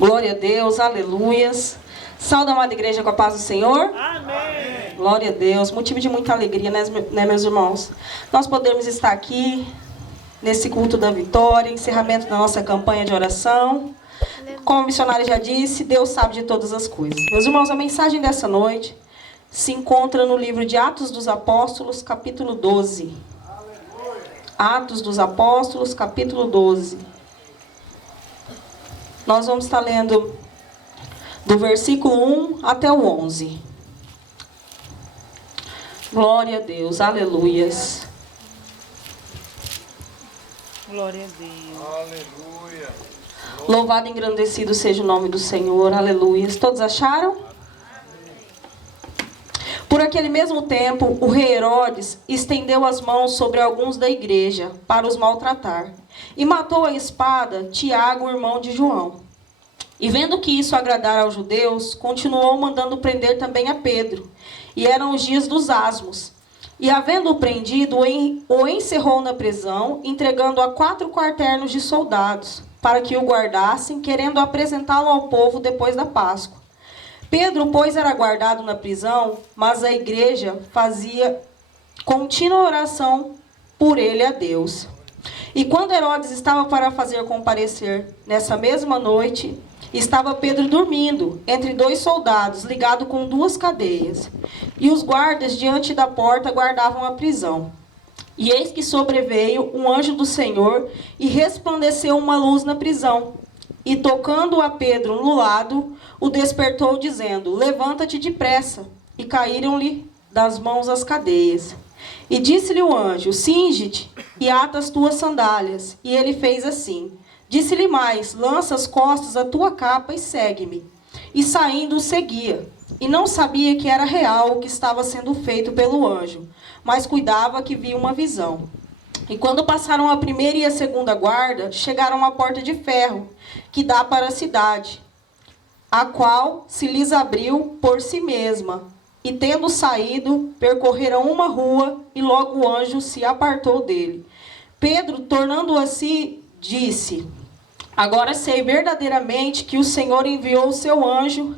Glória a Deus, aleluias. Salve, amada igreja, com a paz do Senhor. Amém. Glória a Deus, motivo de muita alegria, né, meus irmãos? Nós podemos estar aqui, nesse culto da vitória, encerramento da nossa campanha de oração. Como a missionária já disse, Deus sabe de todas as coisas. Meus irmãos, a mensagem dessa noite se encontra no livro de Atos dos Apóstolos, capítulo 12. Atos dos Apóstolos, capítulo 12. Nós vamos estar lendo do versículo 1 até o 11. Glória a Deus, aleluias. Glória a Deus. Aleluia. Louvado e engrandecido seja o nome do Senhor, aleluias. Todos acharam? Por aquele mesmo tempo, o rei Herodes estendeu as mãos sobre alguns da igreja para os maltratar, e matou a espada Tiago, irmão de João. E vendo que isso agradara aos judeus, continuou mandando prender também a Pedro. E eram os dias dos asmos. E havendo-o prendido, o encerrou na prisão, entregando a 4 quaternos de soldados, para que o guardassem, querendo apresentá-lo ao povo depois da Páscoa. Pedro, pois, era guardado na prisão, mas a igreja fazia contínua oração por ele a Deus. E quando Herodes estava para fazer comparecer, nessa mesma noite, estava Pedro dormindo, entre 2 soldados, ligado com 2 cadeias. E os guardas diante da porta guardavam a prisão. E eis que sobreveio um anjo do Senhor, e resplandeceu uma luz na prisão. E tocando a Pedro no lado, o despertou, dizendo: levanta-te depressa. E caíram-lhe das mãos as cadeias. E disse-lhe o anjo: cinge-te e ata as tuas sandálias. E ele fez assim. Disse-lhe mais: lança as costas a tua capa e segue-me. E saindo o seguia. E não sabia que era real o que estava sendo feito pelo anjo, mas cuidava que via uma visão. E quando passaram a primeira e a segunda guarda, chegaram à porta de ferro, que dá para a cidade, a qual se lhes abriu por si mesma. E tendo saído, percorreram uma rua, e logo o anjo se apartou dele. Pedro, tornando a si, disse: agora sei verdadeiramente que o Senhor enviou o seu anjo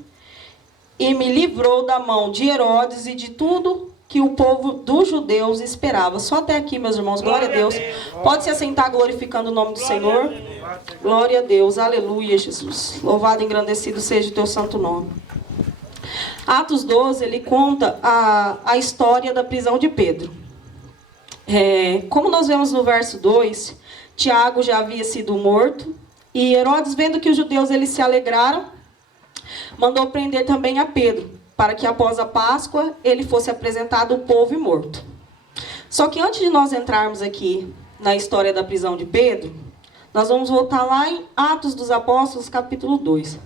e me livrou da mão de Herodes e de tudo que o povo dos judeus esperava. Só até aqui, meus irmãos. Glória a Deus. Pode se assentar glorificando o nome do Senhor. Glória a Deus. Aleluia, Jesus. Louvado e engrandecido seja o teu santo nome. Atos 12, ele conta a história da prisão de Pedro. Como nós vemos no verso 2, Tiago já havia sido morto. E Herodes, vendo que os judeus eles se alegraram, mandou prender também a Pedro, para que após a Páscoa ele fosse apresentado ao povo e morto. Só que antes de nós entrarmos aqui na história da prisão de Pedro, nós vamos voltar lá em Atos dos Apóstolos, capítulo 2.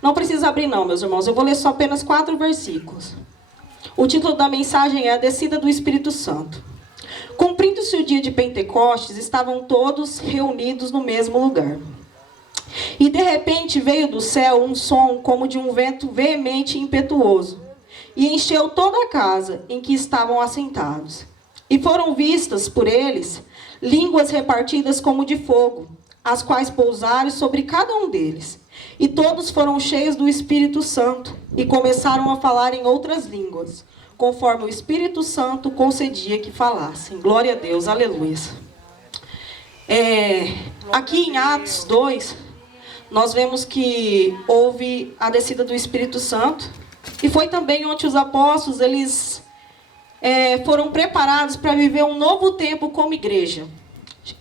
Não precisa abrir não, meus irmãos, eu vou ler só apenas 4 versículos. O título da mensagem é A Descida do Espírito Santo. Cumprindo-se o dia de Pentecostes, estavam todos reunidos no mesmo lugar. E de repente veio do céu um som como de um vento veemente e impetuoso, e encheu toda a casa em que estavam assentados. E foram vistas por eles línguas repartidas como de fogo, as quais pousaram sobre cada um deles. E todos foram cheios do Espírito Santo, e começaram a falar em outras línguas, conforme o Espírito Santo concedia que falassem. Glória a Deus, aleluia. Aqui em Atos 2... nós vemos que houve a descida do Espírito Santo. E foi também onde os apóstolos eles, foram preparados para viver um novo tempo como igreja.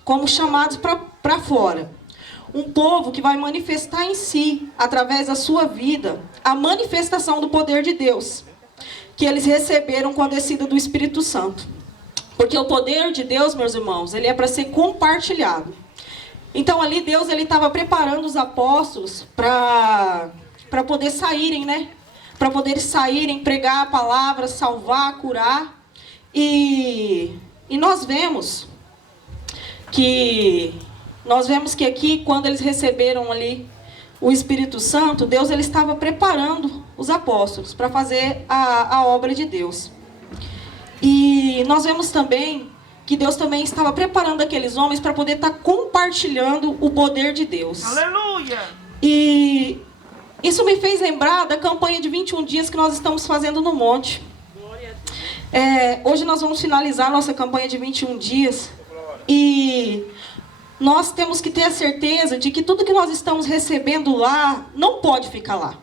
Como chamados para fora. Um povo que vai manifestar em si, através da sua vida, a manifestação do poder de Deus. Que eles receberam com a descida do Espírito Santo. Porque o poder de Deus, meus irmãos, ele é para ser compartilhado. Então ali Deus estava preparando os apóstolos para poder saírem, né? Para poder saírem, pregar a palavra, salvar, curar. E nós vemos que aqui, quando eles receberam ali o Espírito Santo, Deus ele estava preparando os apóstolos para fazer a obra de Deus. E nós vemos também que Deus também estava preparando aqueles homens para poder estar compartilhando o poder de Deus. Aleluia! E Isso me fez lembrar da campanha de 21 dias que nós estamos fazendo no monte. Hoje nós vamos finalizar nossa campanha de 21 dias. E nós temos que ter a certeza de que tudo que nós estamos recebendo lá não pode ficar lá.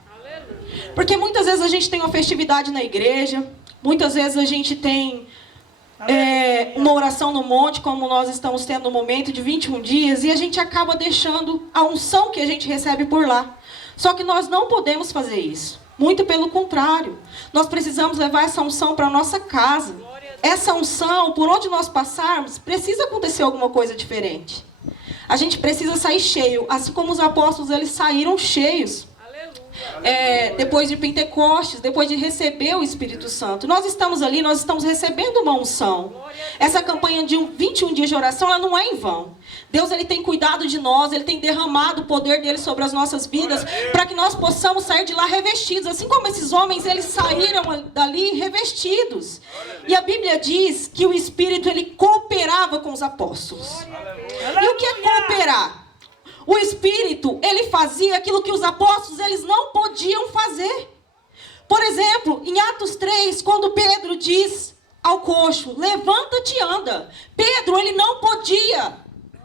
Porque muitas vezes a gente tem uma festividade na igreja, muitas vezes a gente tem uma oração no monte, como nós estamos tendo no momento de 21 dias, e a gente acaba deixando a unção que a gente recebe por lá. Só que nós não podemos fazer isso. Muito pelo contrário. Nós precisamos levar essa unção para a nossa casa. Essa unção, por onde nós passarmos, precisa acontecer alguma coisa diferente. A gente precisa sair cheio, assim como os apóstolos, eles saíram cheios. Depois de Pentecostes, depois de receber o Espírito Santo. Nós estamos ali, nós estamos recebendo uma unção. Essa campanha de 21 dias de oração, ela não é em vão. Deus, ele tem cuidado de nós, ele tem derramado o poder dele sobre as nossas vidas, para que nós possamos sair de lá revestidos, assim como esses homens, eles saíram dali revestidos. E a Bíblia diz que o Espírito, ele cooperava com os apóstolos. E o que é cooperar? O Espírito, ele fazia aquilo que os apóstolos, eles não podiam fazer. Por exemplo, em Atos 3, quando Pedro diz ao coxo, levanta-te e anda. Pedro, ele não podia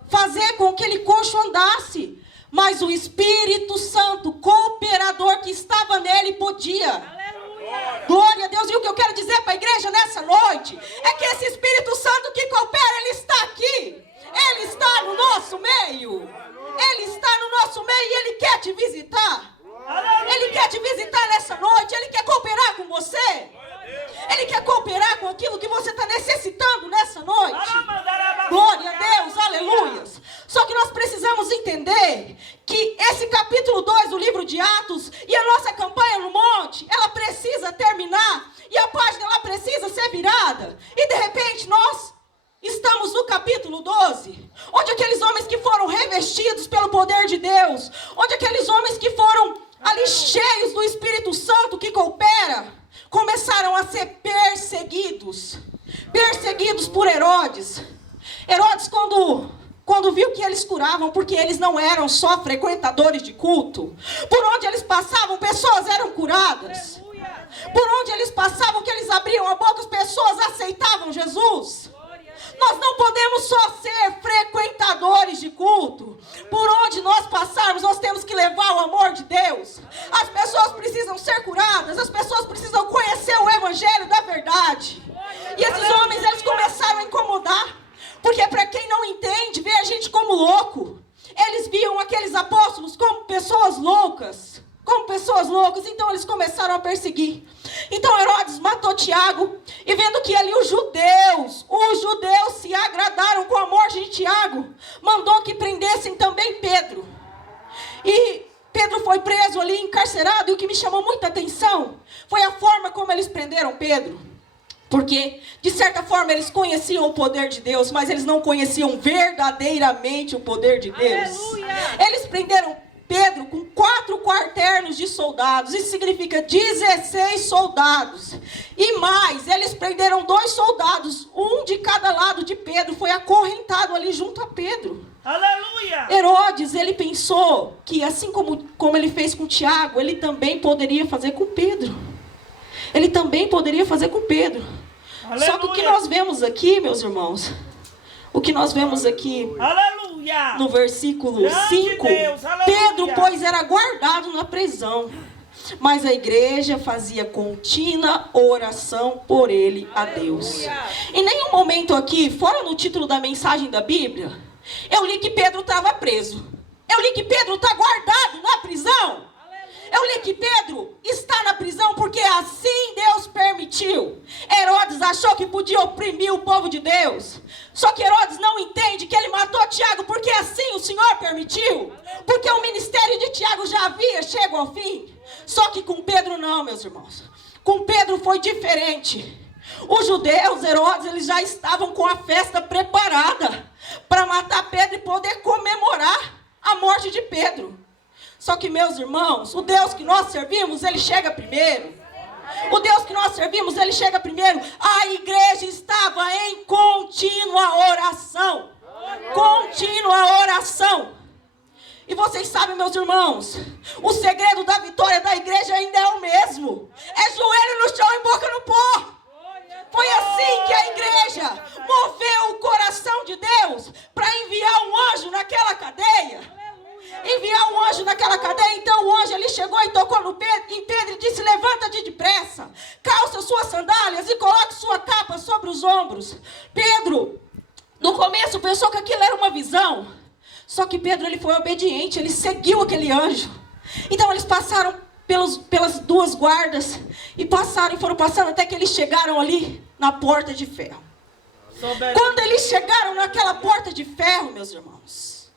fazer com que aquele coxo andasse. Mas o Espírito Santo, cooperador que estava nele, podia. Aleluia. Glória a Deus. E o que eu quero dizer para a igreja nessa noite, é que esse Espírito Santo que coopera, ele está aqui. Ele está no nosso meio. Ele está no nosso meio e ele quer te visitar. Ele quer te visitar nessa noite. Ele quer cooperar com você. Ele quer cooperar com aquilo que você está necessitando nessa noite. Glória a Deus, aleluias. Só que nós precisamos entender que esse capítulo 2 do livro de Atos e a nossa campanha no monte, ela precisa terminar e a página ela precisa ser virada. E de repente nós estamos no capítulo 12, onde aqueles homens que foram revestidos pelo poder de Deus, onde aqueles homens que foram ali cheios do Espírito Santo que coopera, começaram a ser perseguidos por Herodes. Herodes, quando viu que eles curavam, porque eles não eram só frequentadores de culto, por onde eles passavam, pessoas eram curadas. Por onde eles passavam, que eles abriam a boca, as pessoas aceitavam Jesus. Nós não podemos só ser frequentadores de culto. Por onde nós passarmos, nós temos que levar o amor de Deus. As pessoas precisam ser curadas. As pessoas precisam conhecer o evangelho da verdade. E esses homens, eles começaram a incomodar. Porque para quem não entende, vê a gente como louco. Eles viam aqueles apóstolos como pessoas loucas. Então eles começaram a perseguir. Então Herodes matou Tiago. E vendo que ali os judeus se agradaram com a morte de Tiago, mandou que prendessem também Pedro. E Pedro foi preso ali, encarcerado. E o que me chamou muita atenção foi a forma como eles prenderam Pedro. Porque, de certa forma, eles conheciam o poder de Deus, mas eles não conheciam verdadeiramente o poder de Deus. Aleluia. Eles prenderam Pedro com 4 quaternos de soldados. Isso significa 16 soldados. E mais, eles prenderam 2 soldados, um de cada lado de Pedro. Foi acorrentado ali junto a Pedro. Aleluia! Herodes, ele pensou que assim como ele fez com Tiago, ele também poderia fazer com Pedro. Aleluia. Só que o que nós vemos aqui, meus irmãos, aleluia, no versículo 5, Pedro, pois, era guardado na prisão, mas a igreja fazia contínua oração por ele a Deus. Em nenhum momento aqui, fora no título da mensagem da Bíblia, eu li que Pedro estava preso. Eu li que Pedro está guardado na prisão. Eu li que Pedro está na prisão porque assim Deus permitiu. Herodes achou que podia oprimir o povo de Deus. Só que Herodes não entende que ele matou Tiago porque assim o Senhor permitiu. Porque o ministério de Tiago já havia chegado ao fim. Só que com Pedro não, meus irmãos. Com Pedro foi diferente. Os judeus, Herodes, eles já estavam com a festa preparada para matar Pedro e poder comemorar a morte de Pedro. Só que, meus irmãos, o Deus que nós servimos, ele chega primeiro. A igreja estava em contínua oração. E vocês sabem, meus irmãos, o segredo da vitória da igreja ainda é o mesmo. É joelho no chão e boca no pó. Foi assim que a igreja moveu o coração de Deus para enviar um anjo naquela cadeia. Enviar um anjo naquela cadeia. Então o anjo ele chegou e tocou em Pedro e disse: levanta-te depressa, calça suas sandálias e coloque sua capa sobre os ombros. Pedro, no começo, pensou que aquilo era uma visão. Só que Pedro ele foi obediente, ele seguiu aquele anjo. Então eles passaram pelas duas guardas e foram passando até que eles chegaram ali na porta de ferro. Quando eles chegaram naquela porta de ferro, meus irmãos,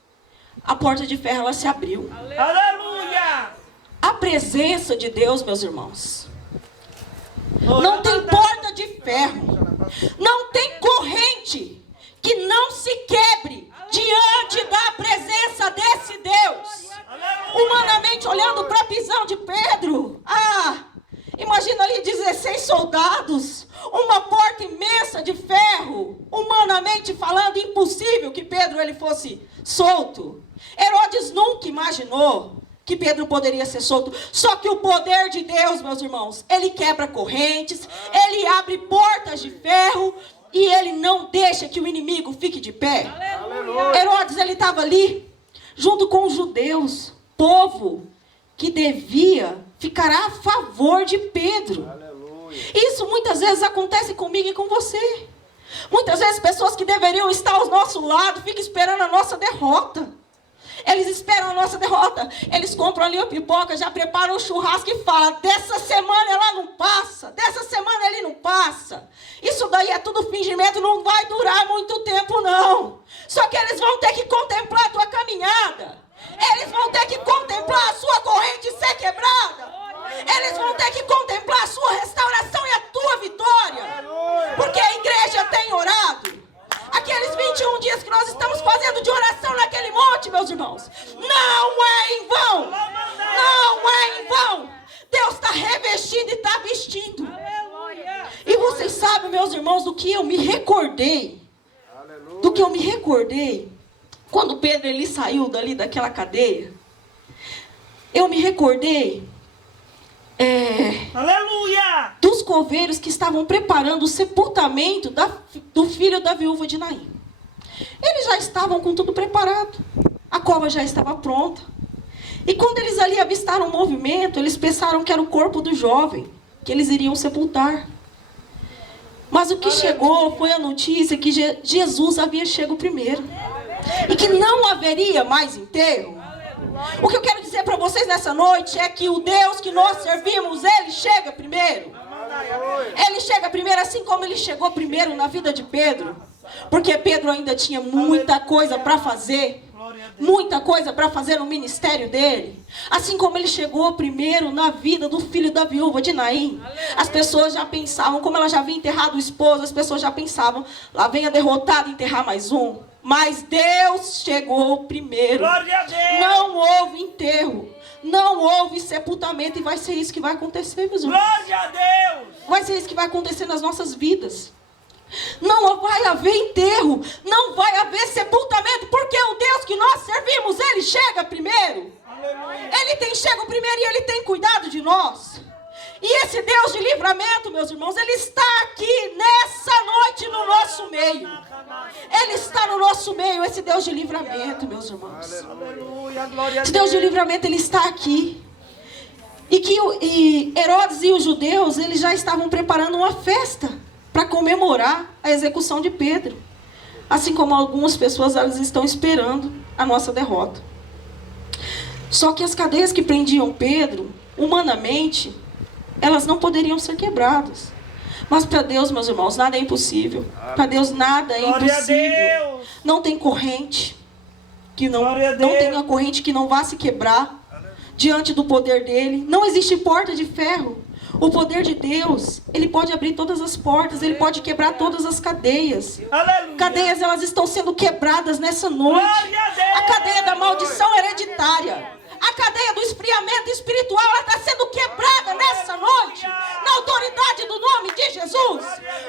a porta de ferro ela se abriu. Aleluia! A presença de Deus, meus irmãos, não tem porta de ferro, não tem corrente que não se quebre diante da presença desse Deus. Humanamente olhando para a visão de Pedro, imagina ali 16 soldados, uma porta imensa de ferro. Humanamente falando, impossível que Pedro ele fosse solto. Herodes nunca imaginou que Pedro poderia ser solto. Só que o poder de Deus, meus irmãos, ele quebra correntes, ele abre portas de ferro e ele não deixa que o inimigo fique de pé. Aleluia. Herodes ele estava ali junto com os judeus, povo que devia ficar a favor de Pedro. Aleluia. Isso muitas vezes acontece comigo e com você. Muitas vezes pessoas que deveriam estar ao nosso lado ficam esperando a nossa derrota. Eles esperam a nossa derrota. Eles compram ali a pipoca, já preparam o churrasco e falam: dessa semana ela não passa, dessa semana ele não passa. Isso daí é tudo fingimento, não vai durar muito tempo não. Só que eles vão ter que contemplar a tua caminhada. Eles vão ter que contemplar a sua corrente ser quebrada. Eles vão ter que contemplar a sua restauração e a tua vitória. Porque a igreja tem orado. Aqueles 21 dias que nós estamos fazendo de oração naquele monte, meus irmãos, não é em vão. Não é em vão. Deus está revestindo e está vestindo. E vocês sabem, meus irmãos, do que eu me recordei. Do que eu me recordei. Quando Pedro ele saiu dali daquela cadeia. Eu me recordei. Aleluia! Dos coveiros que estavam preparando o sepultamento do filho da viúva de Naim. Eles já estavam com tudo preparado. A cova já estava pronta. E quando eles ali avistaram o movimento, eles pensaram que era o corpo do jovem, que eles iriam sepultar. Mas o que chegou foi a notícia que Jesus havia chegado primeiro. E que não haveria mais enterro. O que eu quero dizer para vocês nessa noite é que o Deus que nós servimos, Ele chega primeiro. Ele chega primeiro, assim como Ele chegou primeiro na vida de Pedro. Porque Pedro ainda tinha muita coisa para fazer. Muita coisa para fazer no ministério dele. Assim como ele chegou primeiro na vida do filho da viúva de Naim. As pessoas já pensavam, como ela já havia enterrado o esposo, as pessoas já pensavam: lá vem a derrotada enterrar mais um. Mas Deus chegou primeiro. Não houve enterro. Não houve sepultamento. E vai ser isso que vai acontecer, meus irmãos. Glória a Deus! Vai ser isso que vai acontecer nas nossas vidas. Não vai haver enterro. Não vai haver sepultamento. Porque o Deus que nós servimos, Ele chega primeiro. Aleluia. Ele tem chego primeiro e Ele tem cuidado de nós. E esse Deus de livramento, meus irmãos, Ele está aqui nessa noite no nosso meio. Ele está no nosso meio, esse Deus de livramento, meus irmãos. Aleluia. Esse Deus de livramento, Ele está aqui. E Herodes e os judeus, eles já estavam preparando uma festa para comemorar a execução de Pedro. Assim como algumas pessoas, elas estão esperando a nossa derrota. Só que as cadeias que prendiam Pedro, humanamente, elas não poderiam ser quebradas. Mas para Deus, meus irmãos, nada é impossível. Para Deus nada é impossível. Não tem corrente que não tem a corrente que não vá se quebrar diante do poder dele. Não existe porta de ferro. O poder de Deus, Ele pode abrir todas as portas, Ele pode quebrar todas as cadeias. Aleluia. Cadeias, elas estão sendo quebradas nessa noite. A cadeia da maldição hereditária. A cadeia do esfriamento espiritual, ela está sendo quebrada nessa noite. Na autoridade do nome de Jesus.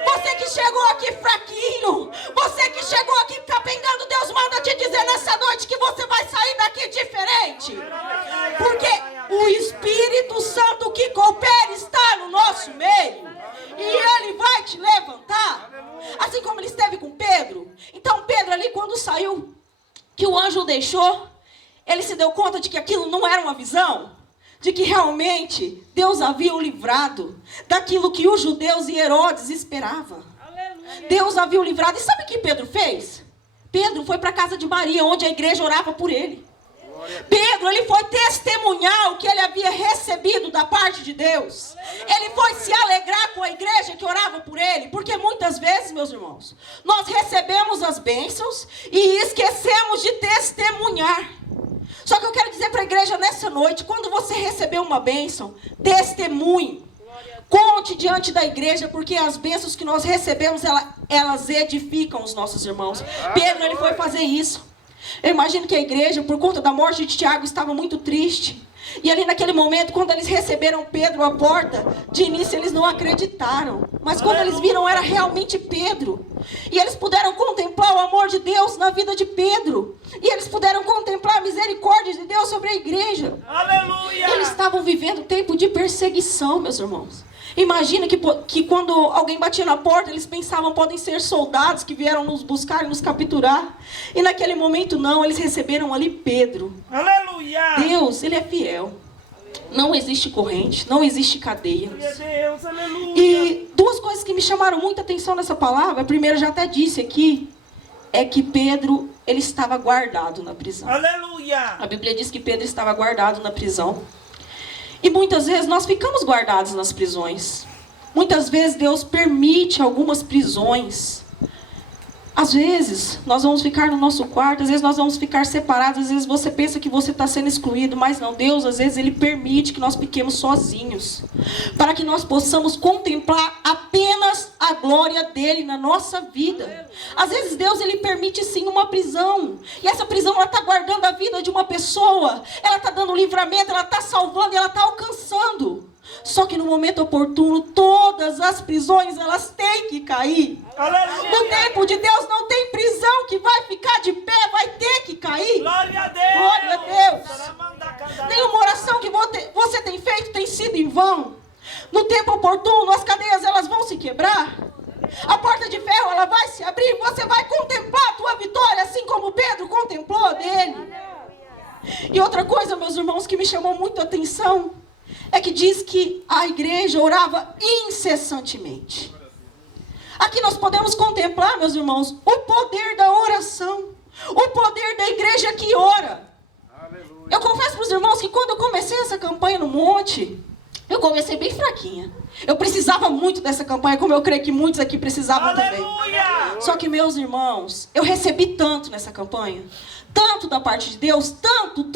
Você que chegou aqui fraquinho. Você que chegou aqui capengando. Deus manda te dizer nessa noite que você vai sair daqui diferente. O Espírito Santo que coopera está no nosso meio. E Ele vai te levantar. Assim como Ele esteve com Pedro. Então Pedro ali quando saiu, que o anjo o deixou, ele se deu conta de que aquilo não era uma visão. De que realmente Deus havia o livrado daquilo que os judeus e Herodes esperavam. Deus havia o livrado. E sabe o que Pedro fez? Pedro foi para a casa de Maria, onde a igreja orava por ele. Pedro, ele foi testemunhar o que ele havia recebido da parte de Deus. Ele foi se alegrar com a igreja que orava por ele. Porque muitas vezes, meus irmãos, nós recebemos as bênçãos e esquecemos de testemunhar. Só que eu quero dizer para a igreja nessa noite, quando você receber uma bênção, testemunhe. Conte diante da igreja, porque as bênçãos que nós recebemos, elas edificam os nossos irmãos. Pedro, ele foi fazer isso. Eu imagino que a igreja, por conta da morte de Tiago, estava muito triste. E ali naquele momento, quando eles receberam Pedro à porta, de início eles não acreditaram. Mas quando eles viram, era realmente Pedro. E eles puderam contemplar o amor de Deus na vida de Pedro. E eles puderam contemplar a misericórdia de Deus sobre a igreja. Aleluia! Eles estavam vivendo tempo de perseguição, meus irmãos. Imagina que quando alguém batia na porta, eles pensavam, podem ser soldados que vieram nos buscar e nos capturar. E naquele momento não, eles receberam ali Pedro. Aleluia! Deus, Ele é fiel. Não existe corrente, não existe cadeia. Deus, aleluia! E duas coisas que me chamaram muita atenção nessa palavra, a primeira já até disse aqui, é que Pedro, ele estava guardado na prisão. Aleluia! A Bíblia diz que Pedro estava guardado na prisão. E muitas vezes nós ficamos guardados nas prisões. Muitas vezes Deus permite algumas prisões. Às vezes nós vamos ficar no nosso quarto, às vezes nós vamos ficar separados, às vezes você pensa que você está sendo excluído, mas não, Deus às vezes Ele permite que nós fiquemos sozinhos, para que nós possamos contemplar apenas a glória dEle na nossa vida. Às vezes Deus Ele permite sim uma prisão, e essa prisão ela está guardando a vida de uma pessoa, ela está dando livramento, ela está salvando, ela está alcançando. Só que no momento oportuno, todas as prisões, elas têm que cair. Aleluia! No tempo de Deus não tem prisão que vai ficar de pé, vai ter que cair. Glória a Deus! Glória a Deus! Nenhuma oração que você tem feito tem sido em vão. No tempo oportuno, as cadeias elas vão se quebrar. A porta de ferro ela vai se abrir. Você vai contemplar a tua vitória, assim como Pedro contemplou a dele. E outra coisa, meus irmãos, que me chamou muito a atenção, é que diz que a igreja orava incessantemente. Aqui nós podemos contemplar, meus irmãos, o poder da oração. O poder da igreja que ora. Aleluia. Eu confesso para os irmãos que quando eu comecei essa campanha no monte, eu comecei bem fraquinha. Eu precisava muito dessa campanha, como eu creio que muitos aqui precisavam Aleluia. Também. Só que, meus irmãos, eu recebi tanto nessa campanha. Tanto da parte de Deus, tanto,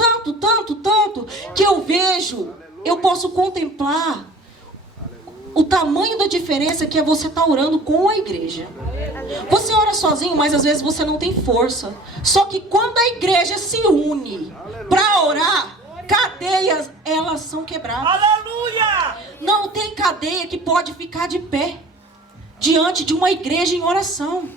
que eu vejo... Eu posso contemplar o tamanho da diferença que é você estar orando com a igreja. Você ora sozinho, mas às vezes você não tem força. Só que quando a igreja se une para orar, cadeias, elas são quebradas. Aleluia! Não tem cadeia que pode ficar de pé diante de uma igreja em oração.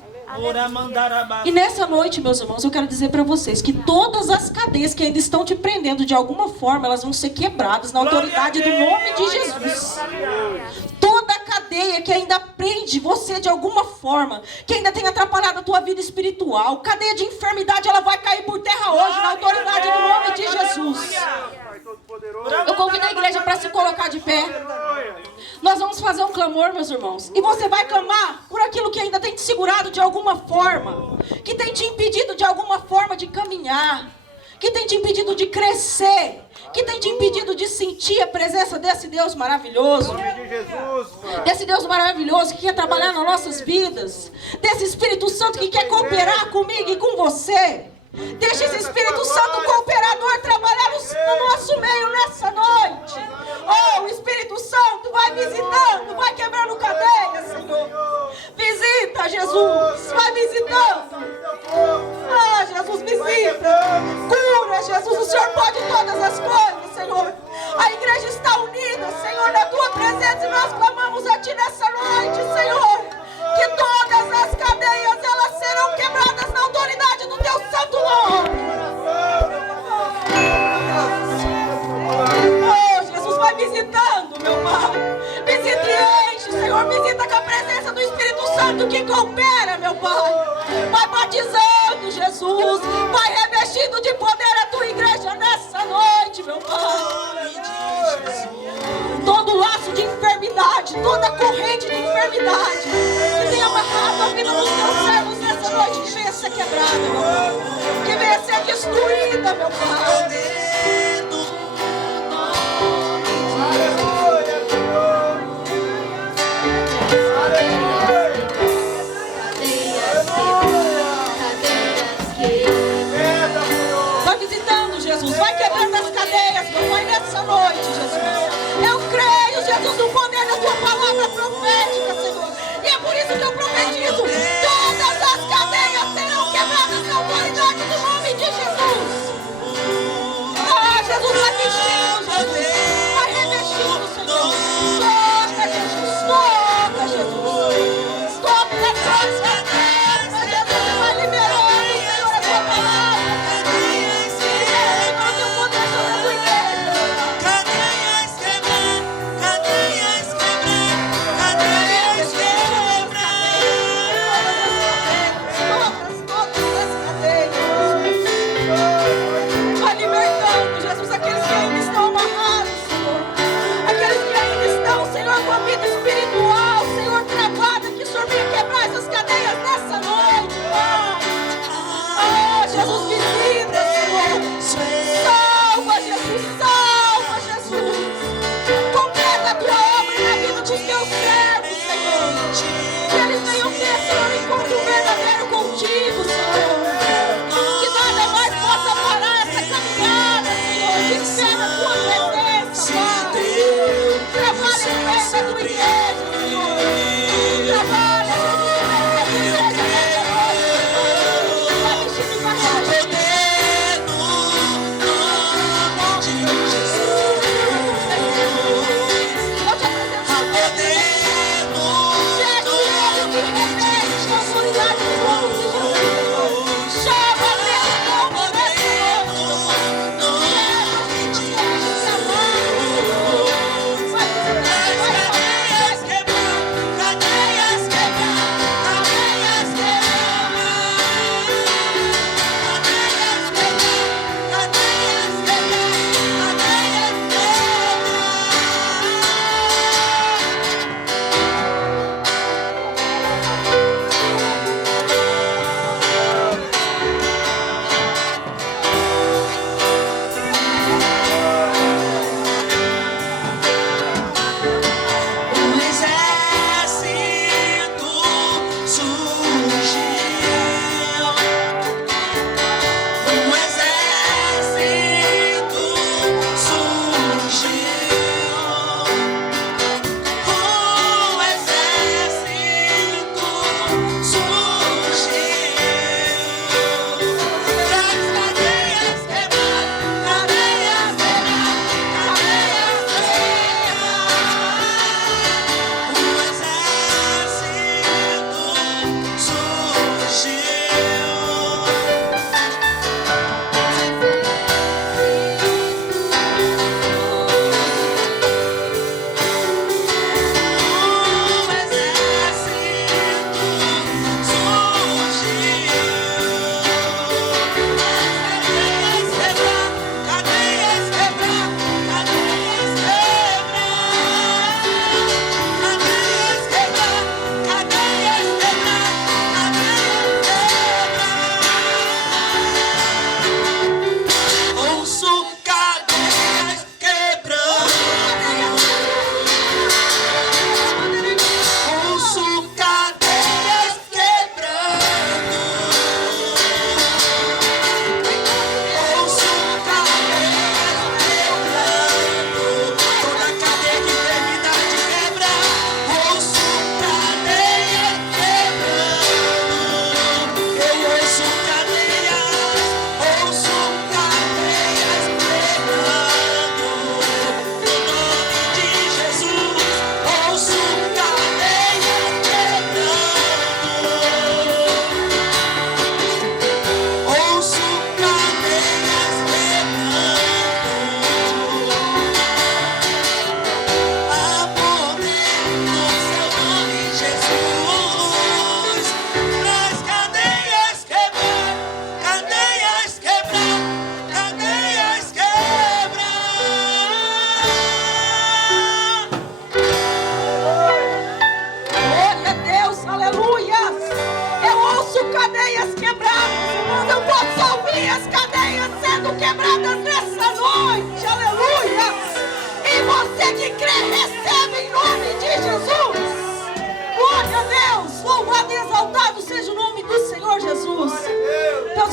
E nessa noite, meus irmãos, eu quero dizer para vocês que todas as cadeias que ainda estão te prendendo de alguma forma, elas vão ser quebradas na autoridade do nome de Jesus. Toda cadeia que ainda prende você de alguma forma, que ainda tem atrapalhado a tua vida espiritual, cadeia de enfermidade, ela vai cair por terra hoje na autoridade do nome de Jesus. Eu convido a igreja para se colocar de pé. Nós vamos fazer um clamor, meus irmãos. E você vai clamar por aquilo que ainda tem te segurado de alguma forma, que tem te impedido de alguma forma de caminhar, que tem te impedido de crescer, que tem te impedido de sentir a presença desse Deus maravilhoso. Desse Deus maravilhoso que quer trabalhar nas nossas vidas. Desse Espírito Santo que quer cooperar comigo e com você. Deixa esse Espírito Santo cooperador trabalhar no nosso meio nessa noite. Oh, o Espírito Santo vai visitando, vai quebrando cadeias, Senhor. Visita, Jesus. Vai visitando. Ah, Jesus, visita. Cura, Jesus. O Senhor pode todas as coisas, Senhor. A igreja está unida, Senhor, na tua presença. E nós clamamos a Ti nessa noite, Senhor. Que todas as cadeias, elas serão quebradas na autoridade do Teu santo nome. Espírito que coopera, meu Pai. Vai batizando, Jesus. Vai revestindo de poder a tua igreja nessa noite, meu Pai. Todo laço de enfermidade, toda corrente de enfermidade que tem amarrado a vida dos teus servos nessa noite, que venha ser quebrada, meu Pai. Que venha ser destruída, meu Pai. Vai visitando, Jesus. Vai quebrando as cadeias, meu Pai, nessa noite, Jesus. Eu creio, Jesus, no poder da tua palavra profética, Senhor. E é por isso que eu profetizo: todas as cadeias serão quebradas na autoridade do nome de Jesus. Ah, Jesus, vai vestindo, Jesus. Vai revestindo, Senhor. Toca, Jesus. Toca, Jesus. Toca as cadeias, Jesus. Vai liberando, Senhor, a tua palavra. Libera, Senhor, teu poder sobre a tua igreja. Cadeias quebrar, cadeias quebrar, cadeias quebrar. Todas as cadeias. Vai libertando, Jesus, aqueles que ainda estão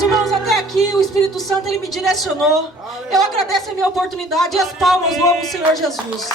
irmãos, até aqui o Espírito Santo ele me direcionou. Eu agradeço a minha oportunidade e as palmas louvam o Senhor Jesus.